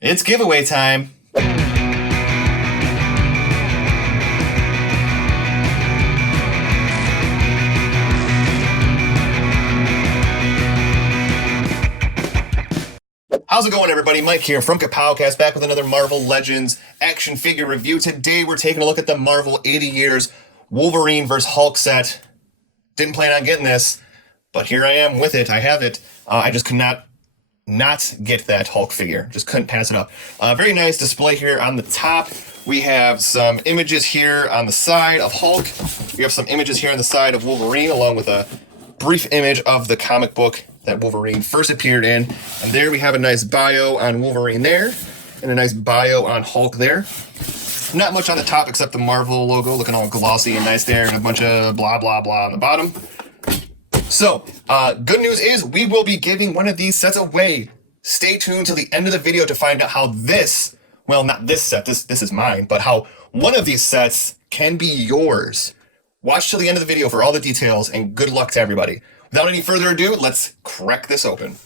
It's giveaway time. How's it going, everybody? Mike here from Kapowcast, back with another Marvel Legends action figure review. Today we're taking a look at the Marvel 80 Years Wolverine vs. Hulk set. Didn't plan on getting this, but here I am with it. I have it. I just could not get that Hulk figure. Just couldn't pass it up. Very nice display here on the top. We have some images here on the side of Hulk. We have some images here on the side of Wolverine, along with a brief image of the comic book that Wolverine first appeared in. And there we have a nice bio on Wolverine there, and a nice bio on Hulk there. Not much on the top except the Marvel logo, looking all glossy and nice there, and a bunch of blah, blah, blah on the bottom. So, good news is we will be giving one of these sets away. Stay tuned till the end of the video to find out how this, well, not this set, this is mine, but how one of these sets can be yours. Watch till the end of the video for all the details, and good luck to everybody. Without any further ado, let's crack this open.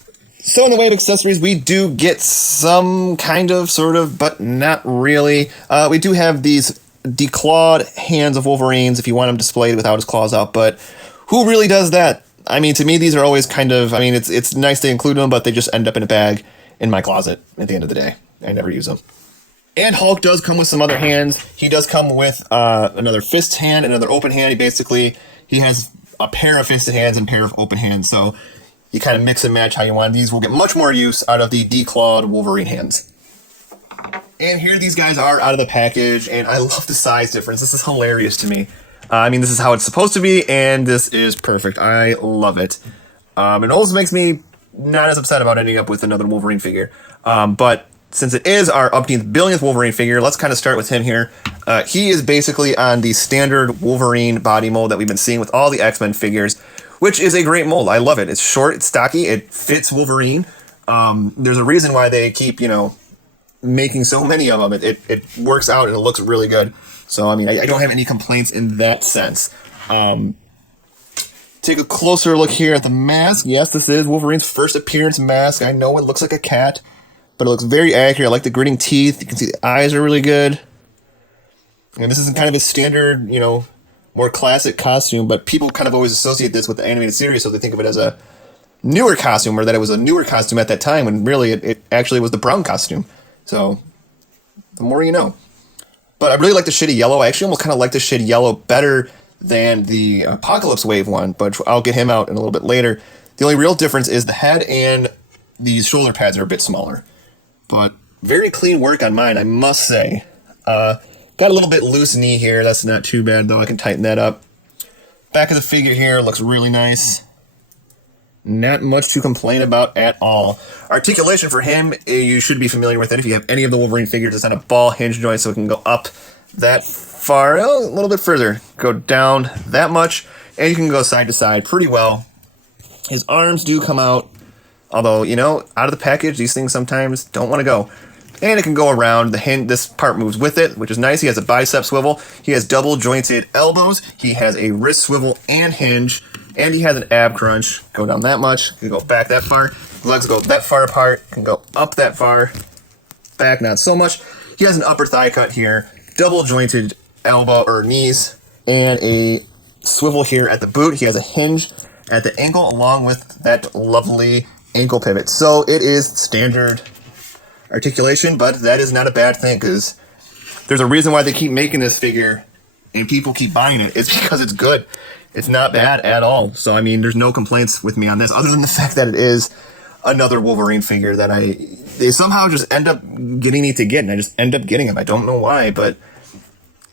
So in the way of accessories, we do get some kind of, sort of, but not really. We do have these declawed hands of Wolverine's if you want him displayed without his claws out, but who really does that? I mean, to me, these are always kind of, I mean, it's nice to include them, but they just end up in a bag in my closet at the end of the day. I never use them. And Hulk does come with some other hands. He does come with another fist hand, another open hand. He has a pair of fisted hands and a pair of open hands, so you kind of mix and match how you want. These will get much more use out of the declawed Wolverine hands. And here these guys are out of the package, and I love the size difference. This is hilarious to me. I mean, this is how it's supposed to be, and this is perfect. I love it. It also makes me not as upset about ending up with another Wolverine figure. But since it is our umpteenth billionth Wolverine figure, let's kind of start with him here. He is basically on the standard Wolverine body mold that we've been seeing with all the X-Men figures, which is a great mold. I love it. It's short, it's stocky, it fits Wolverine. There's a reason why they keep, making so many of them. It works out and it looks really good. So, I mean, I don't have any complaints in that sense. Take a closer look here at the mask. Yes, this is Wolverine's first appearance mask. I know it looks like a cat, but it looks very accurate. I like the gritting teeth. You can see the eyes are really good. And this isn't kind of a standard, more classic costume, but people kind of always associate this with the animated series, so they think of it as a newer costume, or that it was a newer costume at that time, when really it actually was the brown costume. So, the more you know. But I really like the shitty yellow. I actually almost kind of like the shitty yellow better than the Apocalypse Wave one, but I'll get him out in a little bit later. The only real difference is the head and these shoulder pads are a bit smaller. But very clean work on mine, I must say. Got a little bit loose knee here. That's not too bad, though. I can tighten that up. Back of the figure here looks really nice. Not much to complain about at all. Articulation for him, you should be familiar with it. If you have any of the Wolverine figures, it's on a ball hinge joint, so it can go up that far, a little bit further. Go down that much, and you can go side to side pretty well. His arms do come out, although, out of the package, these things sometimes don't want to go. And it can go around. This part moves with it, which is nice. He has a bicep swivel. He has double jointed elbows. He has a wrist swivel and hinge. And he has an ab crunch. Go down that much. Can go back that far. His legs go that far apart. Can go up that far. Back not so much. He has an upper thigh cut here. Double jointed elbow or knees. And a swivel here at the boot. He has a hinge at the ankle along with that lovely ankle pivot. So it is standard articulation, but that is not a bad thing, because there's a reason why they keep making this figure and people keep buying it. It's because it's good. It's not bad at all. So, I mean, there's no complaints with me on this, other than the fact that it is another Wolverine figure that they somehow just end up getting me to get, and I just end up getting them. I don't know why, but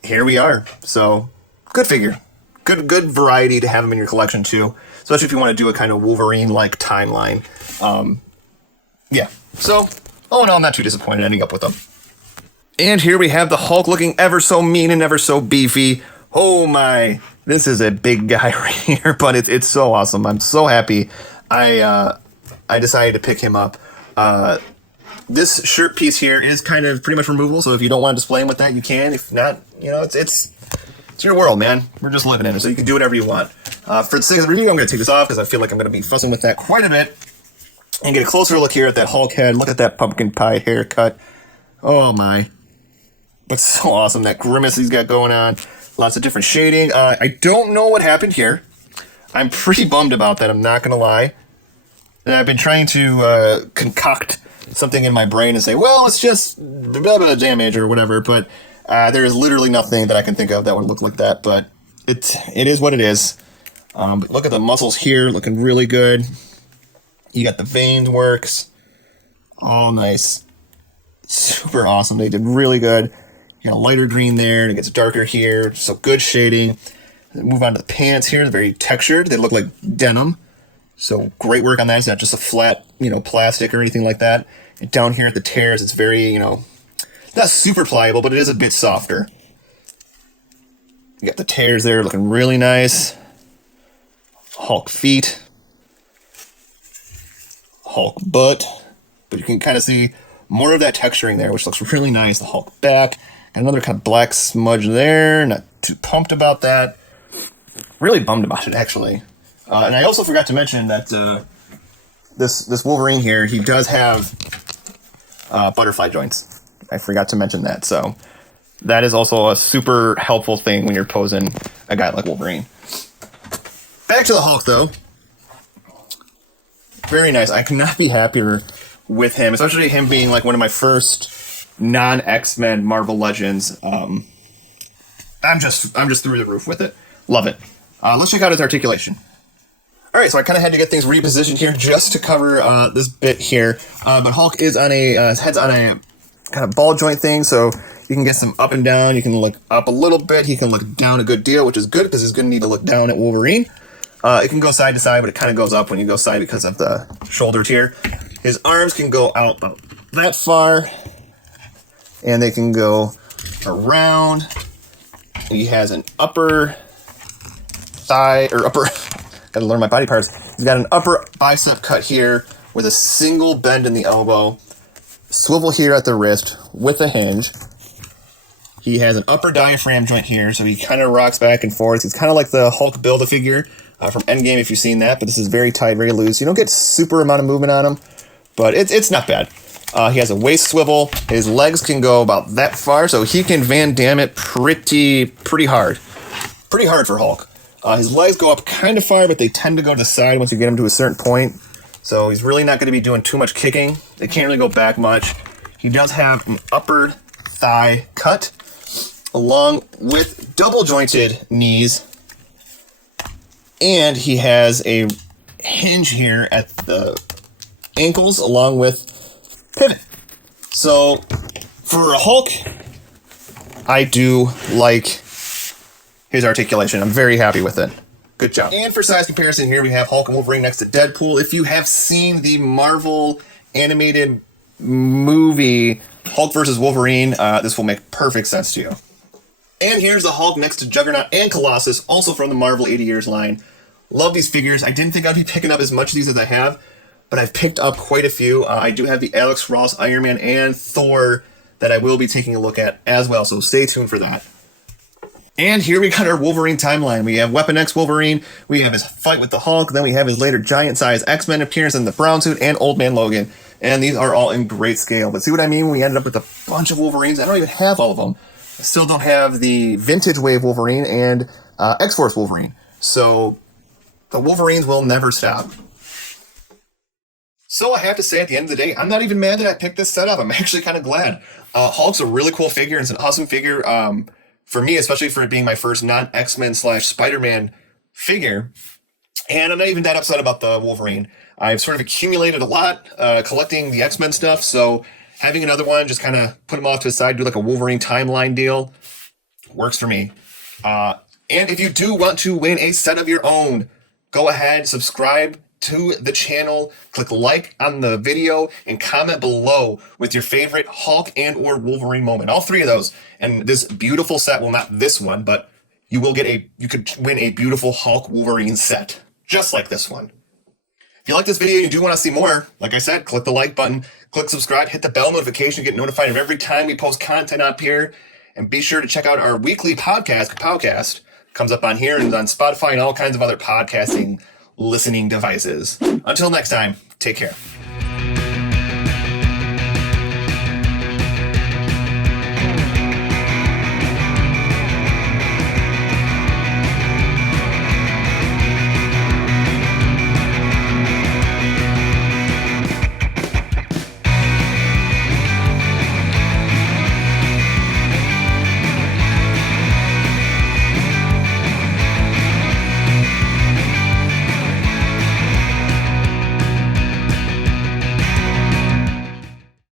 here we are. So, good figure. Good variety to have them in your collection, too. Especially if you want to do a kind of Wolverine-like timeline. Yeah. So, all in all, I'm not too disappointed ending up with them. And here we have the Hulk looking ever so mean and ever so beefy. Oh my, this is a big guy right here, but it's so awesome. I'm so happy I decided to pick him up. This shirt piece here is kind of pretty much removable, so if you don't want to display him with that, you can. If not, it's your world, man. We're just living in it, so you can do whatever you want. For the sake of the review, I'm going to take this off because I feel like I'm going to be fussing with that quite a bit. And get a closer look here at that Hulk head. Look at that pumpkin pie haircut. Oh my. But so awesome. That grimace he's got going on. Lots of different shading. I don't know what happened here. I'm pretty bummed about that. I'm not going to lie. And I've been trying to concoct something in my brain and say, well, it's just blah, blah, damage or whatever. But there is literally nothing that I can think of that would look like that. But it is what it is. But look at the muscles here. Looking really good. You got the veins works. All nice. Super awesome. They did really good. You got a lighter green there. And it gets darker here. So good shading. Move on to the pants here. They're very textured. They look like denim. So great work on that. It's not just a flat, plastic or anything like that. And down here at the tears, it's very, not super pliable, but it is a bit softer. You got the tears there looking really nice. Hulk feet. Hulk butt. But you can kind of see more of that texturing there, which looks really nice. The Hulk back. Got another kind of black smudge there. Not too pumped about that. Really bummed about it, actually. And I also forgot to mention that this Wolverine here, he does have butterfly joints. I forgot to mention that. So that is also a super helpful thing when you're posing a guy like Wolverine. Back to the Hulk, though. Very nice. I could not be happier with him, especially him being like one of my first non-X-Men Marvel Legends. I'm just through the roof with it. Love it. Let's check out his articulation. All right, so I kind of had to get things repositioned here just to cover this bit here. But Hulk is on his head's on a kind of ball joint thing, so you can get some up and down. You can look up a little bit. He can look down a good deal, which is good because he's going to need to look down at Wolverine. It can go side to side, but it kind of goes up when you go side because of the shoulders here. His arms can go out about that far, and they can go around. He has an upper thigh, or upper, gotta learn my body parts. He's got an upper bicep cut here with a single bend in the elbow, swivel here at the wrist with a hinge. He has an upper diaphragm joint here, so he kind of rocks back and forth. He's kind of like the Hulk Build-A-Figure from Endgame, if you've seen that, but this is very tight, very loose. You don't get super amount of movement on him, but it's not bad. He has a waist swivel. His legs can go about that far, so he can Van Damme it pretty hard. Pretty hard for Hulk. His legs go up kind of far, but they tend to go to the side once you get him to a certain point. So he's really not going to be doing too much kicking. They can't really go back much. He does have an upper thigh cut, along with double jointed knees. And he has a hinge here at the ankles, along with pivot. So for a Hulk, I do like his articulation. I'm very happy with it. Good job. And for size comparison here, we have Hulk and Wolverine next to Deadpool. If you have seen the Marvel animated movie Hulk versus Wolverine, this will make perfect sense to you. And here's the Hulk next to Juggernaut and Colossus, also from the Marvel 80 Years line. Love these figures. I didn't think I'd be picking up as much of these as I have, but I've picked up quite a few. I do have the Alex Ross Iron Man and Thor that I will be taking a look at as well, so stay tuned for that. And here we got our Wolverine timeline. We have Weapon X Wolverine, we have his fight with the Hulk, then we have his later giant-sized X-Men appearance in the brown suit, and Old Man Logan. And these are all in great scale. But see what I mean? We ended up with a bunch of Wolverines. I don't even have all of them. I still don't have the Vintage Wave Wolverine and X-Force Wolverine. So the Wolverines will never stop. So I have to say, at the end of the day, I'm not even mad that I picked this set up. I'm actually kind of glad. Hulk's a really cool figure, and it's an awesome figure for me, especially for it being my first non-X-Men / Spider-Man figure. And I'm not even that upset about the Wolverine. I've sort of accumulated a lot collecting the X-Men stuff, so having another one, just kind of put them off to the side, do like a Wolverine timeline deal, works for me. And if you do want to win a set of your own, go ahead, subscribe to the channel, click like on the video, and comment below with your favorite Hulk and or Wolverine moment. All three of those. And this beautiful set, well, not this one, but you could win a beautiful Hulk Wolverine set, just like this one. If you like this video and you do want to see more, like I said, click the like button, click subscribe, hit the bell notification, get notified of every time we post content up here, and be sure to check out our weekly podcast, Kapowcast. Comes up on here and on Spotify and all kinds of other podcasting listening devices. Until next time, take care.